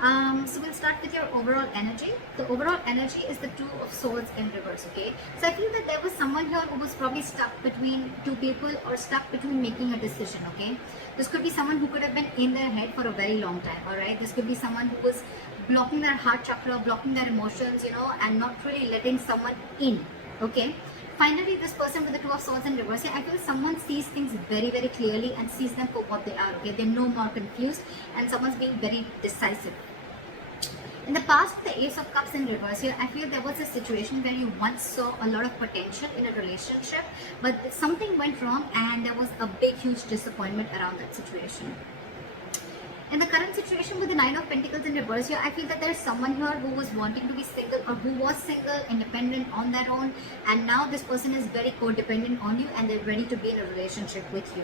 So we'll start with your overall energy. The overall energy is the Two of Swords in reverse, okay? So I feel that there was someone here who was probably stuck between two people or stuck between making a decision, okay? This could be someone who could have been in their head for a very long time, all right? This could be someone who was blocking their heart chakra, blocking their emotions, and not really letting someone in, okay? Finally, this person with the Two of Swords in reverse, I feel someone sees things very, very clearly and sees them for what they are, okay? They're no more confused and someone's being very decisive. In the past, the Ace of Cups in reverse here, I feel there was a situation where you once saw a lot of potential in a relationship, but something went wrong and there was a big, huge disappointment around that situation. In the current situation with the Nine of Pentacles in reverse here, I feel that there's someone here who was wanting to be single or who was single, independent on their own, and now this person is very codependent on you and they're ready to be in a relationship with you.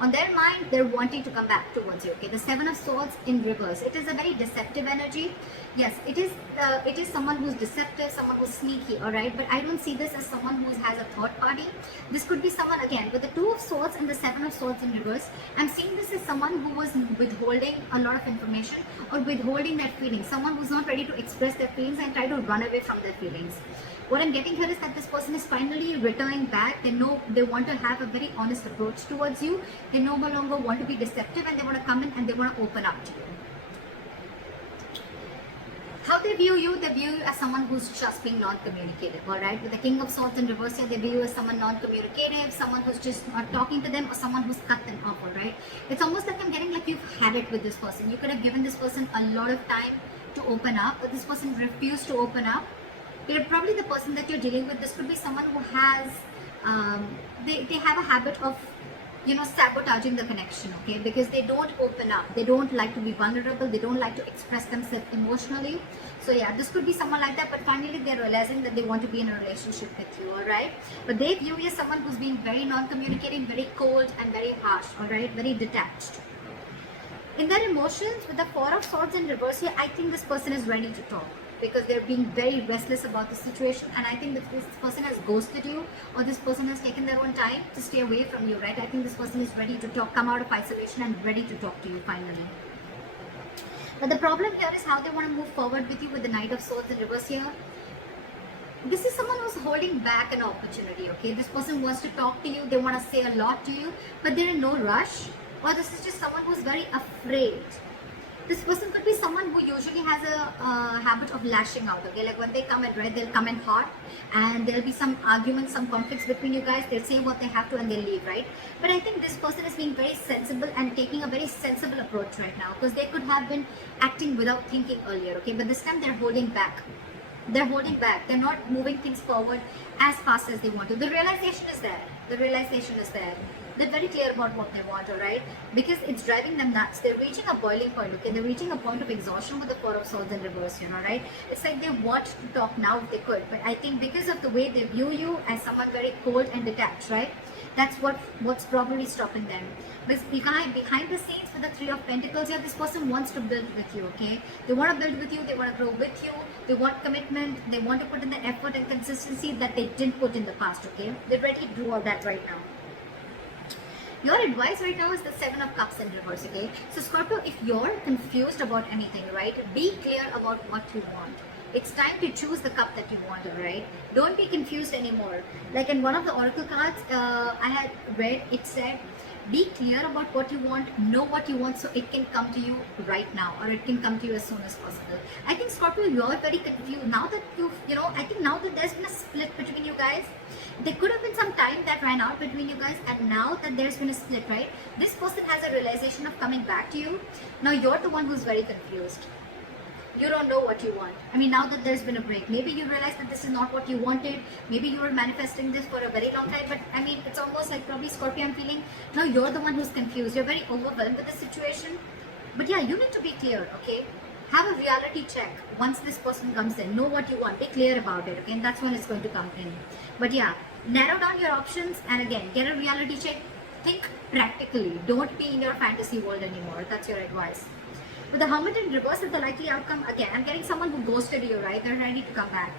On their mind, they're wanting to come back towards you, okay? The Seven of Swords in reverse. It is a very deceptive energy. Yes, it is someone who's deceptive, someone who's sneaky, all right? But I don't see this as someone who has a third party. This could be someone, again, with the Two of Swords and the Seven of Swords in reverse. I'm seeing this as someone who was withholding a lot of information or withholding their feelings. Someone who's not ready to express their feelings and try to run away from their feelings. What I'm getting here is that this person is finally returning back. They know they want to have a very honest approach towards you. They no longer want to be deceptive and they want to come in and they want to open up to you. How they view you as someone who's just being non-communicative, all right? With the King of Swords in reverse here, they view you as someone non-communicative, someone who's just not talking to them or someone who's cut them off, all right? It's almost like I'm getting like you've had it with this person. You could have given this person a lot of time to open up, but this person refused to open up. They're probably the person that you're dealing with. This could be someone who has, they have a habit of, sabotaging the connection, okay? Because they don't open up. They don't like to be vulnerable. They don't like to express themselves emotionally. So yeah, this could be someone like that, but finally they're realizing that they want to be in a relationship with you, all right? But they view you as someone who's being very non-communicating, very cold and very harsh, all right? Very detached. In their emotions, with the Four of Swords in reverse here, I think this person is ready to talk because they're being very restless about the situation, and I think that this person has ghosted you or this person has taken their own time to stay away from you, right? I think this person is ready to talk, come out of isolation and ready to talk to you finally. But the problem here is how they want to move forward with you with the Knight of Swords in reverse here. This is someone who's holding back an opportunity, okay? This person wants to talk to you, they want to say a lot to you, but they're in no rush. Or this is just someone who's very afraid. This person could be someone who usually has a habit of lashing out, okay? Like when they come in, right, they'll come in hot and there'll be some arguments, some conflicts between you guys. They'll say what they have to and they'll leave, right? But I think this person is being very sensible and taking a very sensible approach right now because they could have been acting without thinking earlier, okay? But this time they're holding back. They're holding back. They're not moving things forward as fast as they want to. The realization is there. The realization is there. They're very clear about what they want, all right? Because it's driving them nuts. They're reaching a boiling point, okay? They're reaching a point of exhaustion with the Four of Swords in reverse, right? It's like they want to talk now if they could. But I think because of the way they view you as someone very cold and detached, right? That's what's probably stopping them. But behind the scenes with the Three of Pentacles here, this person wants to build with you, okay? They want to build with you. They want to grow with you. They want commitment. They want to put in the effort and consistency that they didn't put in the past, okay? They're ready to do all that right now. Your advice right now is the Seven of Cups in reverse, okay? So Scorpio, if you're confused about anything, right, be clear about what you want. It's time to choose the cup that you want, right? Don't be confused anymore. Like in one of the oracle cards I had read, it said, be clear about what you want, know what you want so it can come to you right now or it can come to you as soon as possible. I think Scorpio, you're very confused. Now that I think now that there's been a split between you guys, there could have been some time that ran out between you guys, and now that there's been a split, right, this person has a realization of coming back to you. Now you're the one who's very confused. You don't know what you want. I mean, now that there's been a break, maybe you realize that this is not what you wanted. Maybe you were manifesting this for a very long time, but I mean, it's almost like probably Scorpio, I'm feeling, now you're the one who's confused. You're very overwhelmed with the situation. But yeah, you need to be clear, okay? Have a reality check once this person comes in. Know what you want. Be clear about it, okay? And that's when it's going to come in. But yeah, narrow down your options and again, get a reality check. Think practically. Don't be in your fantasy world anymore. That's your advice. With the Hermit in reverse is the likely outcome. Again, I'm getting someone who ghosted you, right? They're ready to come back.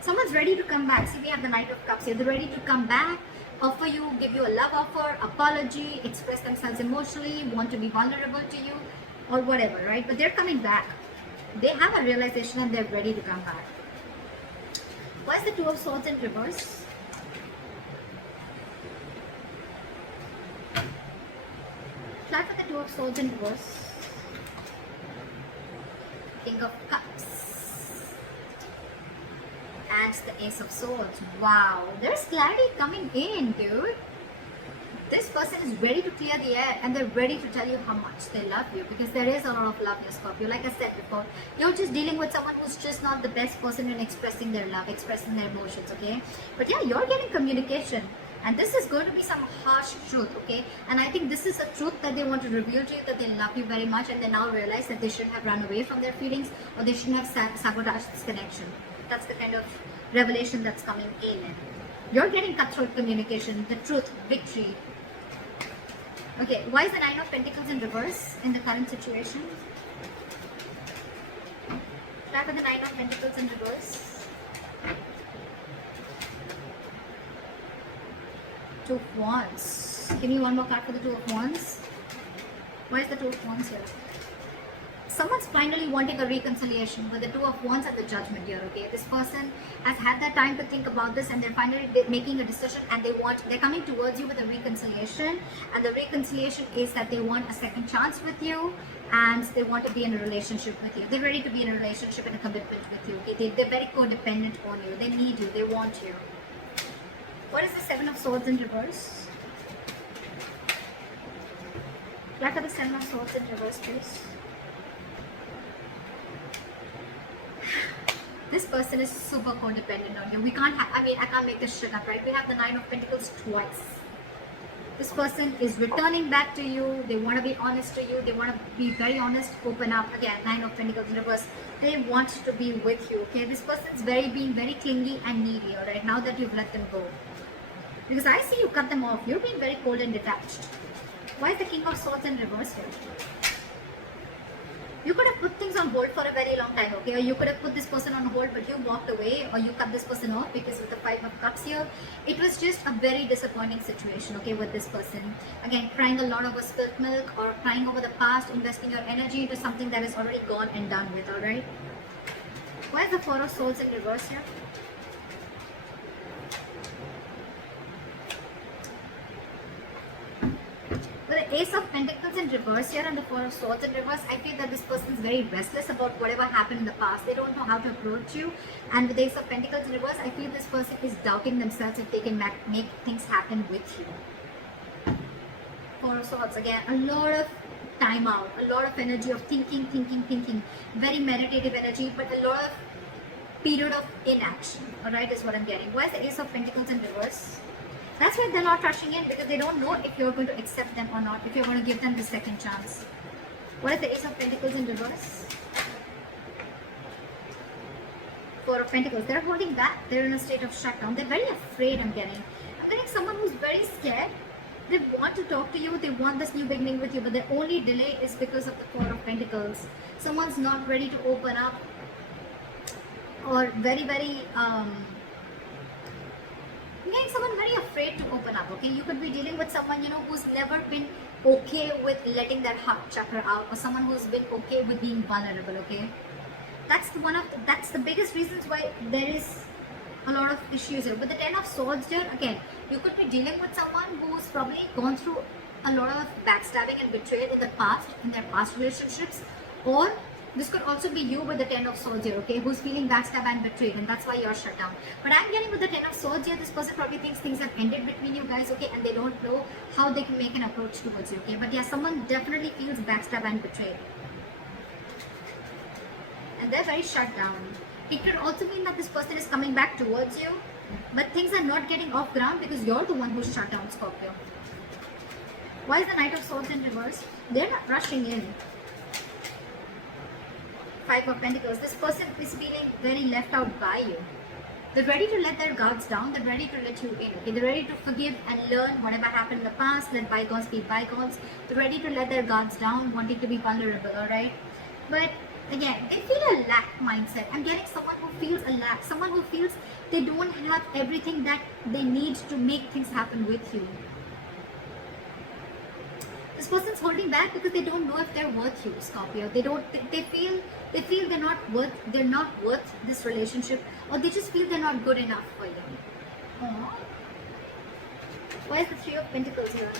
Someone's ready to come back. See, we have the Knight of Cups here. They're ready to come back, offer you, give you a love offer, apology, express themselves emotionally, want to be vulnerable to you, or whatever, right? But they're coming back. They have a realization and they're ready to come back. Why is the Two of Swords in reverse? Flat with the Two of Swords in reverse. King of Cups. And the Ace of Swords. Wow, there's clarity coming in, dude. This person is ready to clear the air and they're ready to tell you how much they love you, because there is a lot of love in Scorpio. Like I said before, you're just dealing with someone who's just not the best person in expressing their love, expressing their emotions, okay? But yeah, you're getting communication. And this is going to be some harsh truth, okay? And I think this is a truth that they want to reveal to you, that they love you very much and they now realize that they shouldn't have run away from their feelings, or they shouldn't have sabotaged this connection. That's the kind of revelation that's coming in. You're getting cutthroat communication, the truth, victory. Okay, why is the Nine of Pentacles in reverse in the current situation? Back with the Nine of Pentacles in reverse. Two of Wands. Give me one more card for the Two of Wands. Why is the Two of Wands here? Someone's finally wanting a reconciliation with the Two of Wands and the Judgment here, okay? This person has had that time to think about this and they're finally making a decision, and they're coming towards you with a reconciliation, and the reconciliation is that they want a second chance with you and they want to be in a relationship with you. They're ready to be in a relationship and a commitment with you, okay? They're very codependent on you. They need you. They want you. What is the Seven of Swords in reverse? Look at the Seven of Swords in reverse, please. This person is super codependent on you. I can't make this shit up, right? We have the Nine of Pentacles twice. This person is returning back to you. They want to be honest to you. They want to be very honest, open up. Again, Nine of Pentacles in reverse. They want to be with you, okay? This person's being very clingy and needy, alright? Now that you've let them go. Because I see you cut them off. You're being very cold and detached. Why is the King of Swords in reverse here? You could have put things on hold for a very long time, okay? Or you could have put this person on hold, but you walked away, or you cut this person off, because with the Five of Cups here, it was just a very disappointing situation, okay, with this person. Again, crying a lot over spilt milk, or crying over the past, investing your energy into something that is already gone and done with, alright? Why is the Four of Swords in reverse here? With the Ace of Pentacles in reverse here and the Four of Swords in reverse, I feel that this person is very restless about whatever happened in the past. They don't know how to approach you. And with the Ace of Pentacles in reverse, I feel this person is doubting themselves if they can make things happen with you. Four of Swords, again, a lot of time out, a lot of energy of thinking. Very meditative energy, but a lot of period of inaction, alright, is what I'm getting. Why is the Ace of Pentacles in reverse? That's why they're not rushing in, because they don't know if you're going to accept them or not, if you're going to give them the second chance. What is the Ace of Pentacles in reverse? Four of Pentacles. They're holding back. They're in a state of shutdown. They're very afraid, I'm getting someone who's very scared. They want to talk to you. They want this new beginning with you, but the only delay is because of the Four of Pentacles. Someone's not ready to open up, or very someone very afraid to open up, okay? You could be dealing with someone, who's never been okay with letting their heart chakra out, or someone who's been okay with being vulnerable, okay? That's the biggest reasons why there is a lot of issues here. With the Ten of Swords here, again, you could be dealing with someone who's probably gone through a lot of backstabbing and betrayal in their past relationships, or this could also be you with the Ten of Swords here, okay, who's feeling backstabbed and betrayed, and that's why you're shut down. But I'm getting with the Ten of Swords here, this person probably thinks things have ended between you guys, okay, and they don't know how they can make an approach towards you, okay. But yeah, someone definitely feels backstabbed and betrayed, and they're very shut down. It could also mean that this person is coming back towards you, but things are not getting off ground because you're the one who's shut down, Scorpio. Why is the Knight of Swords in reverse? They're not rushing in. Five of Pentacles. This person is feeling very left out by you. They're ready to let their guards down. They're ready to let you in. Okay? They're ready to forgive and learn whatever happened in the past. Let bygones be bygones. They're ready to let their guards down, wanting to be vulnerable. Alright? But again, they feel a lack mindset. I'm getting someone who feels a lack. Someone who feels they don't have everything that they need to make things happen with you. This person's holding back because they don't know if they're worth you, Scorpio. They feel they're not worth this relationship, or they just feel they're not good enough for you. Aww. Why is the Three of Pentacles here?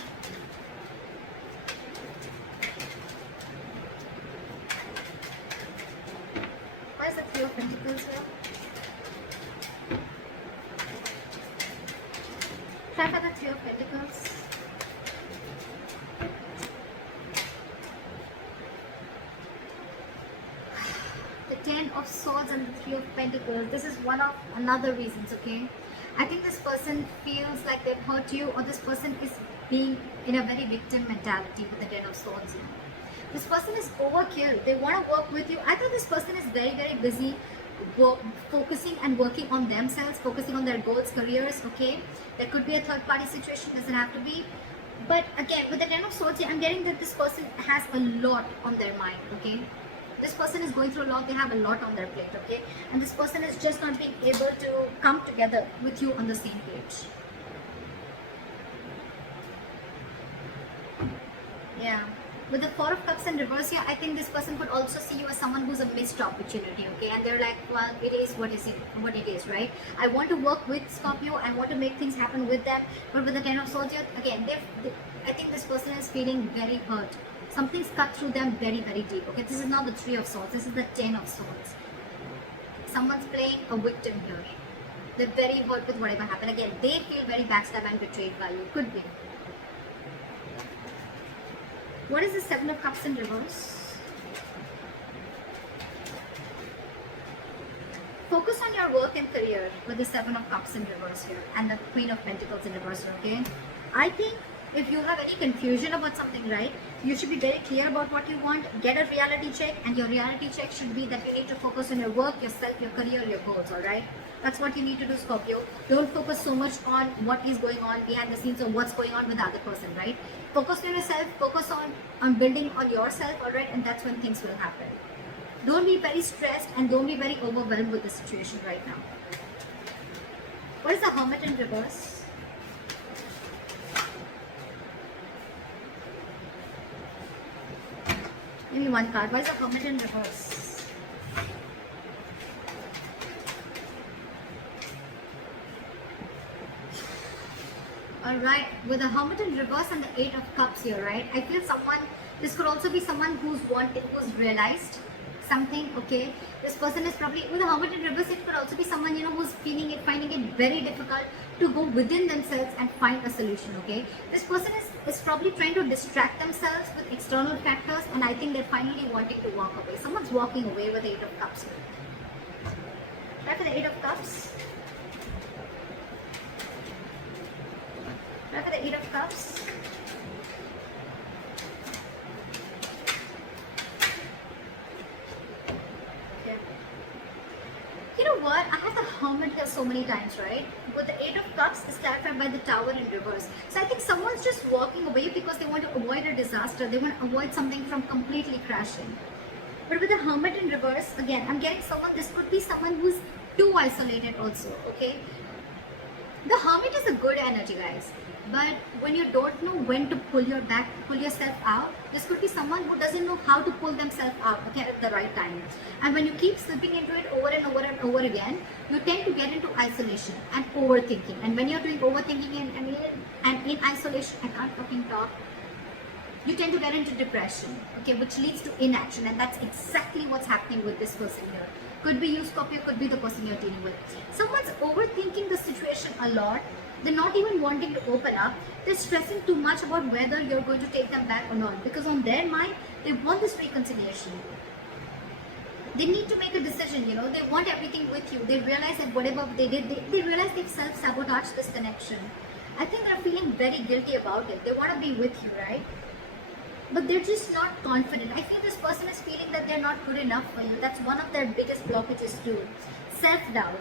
Why is the Three of Pentacles here? Try for the Three of Pentacles. The Ten of Swords and the Three of Pentacles. This is one of another reasons, okay? I think this person feels like they've hurt you, or this person is being in a very victim mentality with the Ten of Swords. You know? This person is overkill. They want to work with you. I thought this person is very, very busy focusing and working on themselves, focusing on their goals, careers, okay? There could be a third party situation, doesn't have to be. But again, with the Ten of Swords, I'm getting that this person has a lot on their mind, okay? This person is going through a lot, they have a lot on their plate, okay? And this person is just not being able to come together with you on the same page. Yeah. With the Four of Cups in reverse here, I think this person could also see you as someone who's a missed opportunity, okay? And they're like, well, it is what it is, right? I want to work with Scorpio, I want to make things happen with them, but with the Ten of Swords here, again, I think this person is feeling very hurt. Something's cut through them very, very deep, okay? This is not the Three of Swords, this is the Ten of Swords. Someone's playing a victim here. They're very hurt with whatever happened. Again, they feel very backstabbed and betrayed by you. Could be. What is the Seven of Cups in reverse? Focus on your work and career with the Seven of Cups in reverse here and the Queen of Pentacles in reverse, okay? I think if you have any confusion about something, right, you should be very clear about what you want. Get a reality check, and your reality check should be that you need to focus on your work, yourself, your career, your goals, alright? That's what you need to do, Scorpio. Don't focus so much on what is going on behind the scenes or what's going on with the other person, right? Focus on yourself, focus on building on yourself, alright? And that's when things will happen. Don't be very stressed and don't be very overwhelmed with the situation right now. What is the Hermit in reverse? Give me one card. Why is the Hermit in reverse? Alright, with the Hermit in reverse and the Eight of Cups here, right? I feel this could also be someone who's realized something, okay? This person is probably, with the Hermit in reverse, it could also be someone, who's finding it very difficult to go within themselves and find a solution, okay? This person is probably trying to distract themselves with external factors, and I think they're finally wanting to walk away. Someone's walking away with the Eight of Cups. Try for the Eight of Cups. Try for the Eight of Cups. Okay. You know what? I had the Hermit here so many times, right? With the Eight of Cups is clarified by the Tower in reverse. So I think someone's just walking away because they want to avoid a disaster. They want to avoid something from completely crashing. But with the Hermit in reverse, again, I'm getting this could be someone who's too isolated also, okay? The Hermit is a good energy, guys. But when you don't know when to pull yourself out, this could be someone who doesn't know how to pull themselves out, okay, at the right time. And when you keep slipping into it over and over and over again, you tend to get into isolation and overthinking. And when you're doing overthinking and in isolation, I can't fucking talk, you tend to get into depression, okay, which leads to inaction. And that's exactly what's happening with this person here. Could be you, Scorpio, could be the person you're dealing with. Someone's overthinking the situation a lot. They're not even wanting to open up. They're stressing too much about whether you're going to take them back or not. Because on their mind, they want this reconciliation. They need to make a decision, They want everything with you. They realize that whatever they did, they realize they've self-sabotaged this connection. I think they're feeling very guilty about it. They want to be with you, right? But they're just not confident. I feel this person is feeling that they're not good enough for you. That's one of their biggest blockages too. Self-doubt.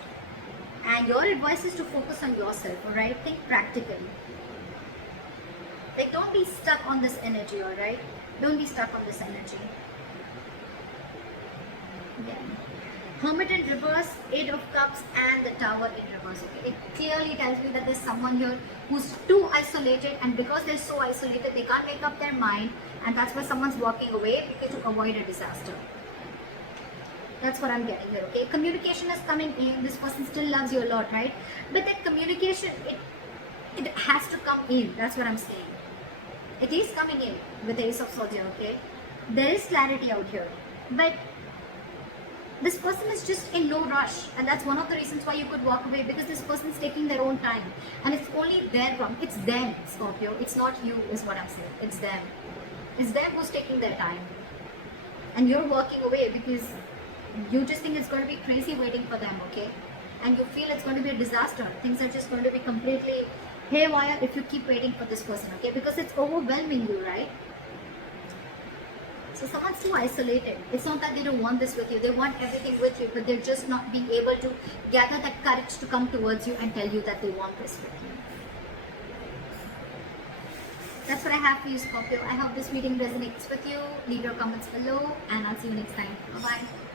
And your advice is to focus on yourself, alright? Think practically. Like, don't be stuck on this energy, alright? Don't be stuck on this energy. Yeah. Hermit in reverse, Eight of Cups, and the Tower in reverse. Okay, it clearly tells me that there's someone here who's too isolated, and because they're so isolated, they can't make up their mind, and that's why someone's walking away, because to avoid a disaster. That's what I'm getting here. Okay, communication is coming in. This person still loves you a lot, right? But that communication, it has to come in. That's what I'm saying. It is coming in with the Ace of Swords here. Okay, there is clarity out here, but this person is just in no rush, and that's one of the reasons why you could walk away, because this person's taking their own time, and it's only their problem. It's them, Scorpio. It's not you, is what I'm saying. It's them. It's them who's taking their time, and you're walking away because you just think it's going to be crazy waiting for them, okay? And you feel it's going to be a disaster. Things are just going to be completely haywire if you keep waiting for this person, okay? Because it's overwhelming you, right? So someone's too isolated. It's not that they don't want this with you. They want everything with you, but they're just not being able to gather that courage to come towards you and tell you that they want this with you. That's what I have for you, Scorpio. I hope this reading resonates with you. Leave your comments below, and I'll see you next time. Bye-bye.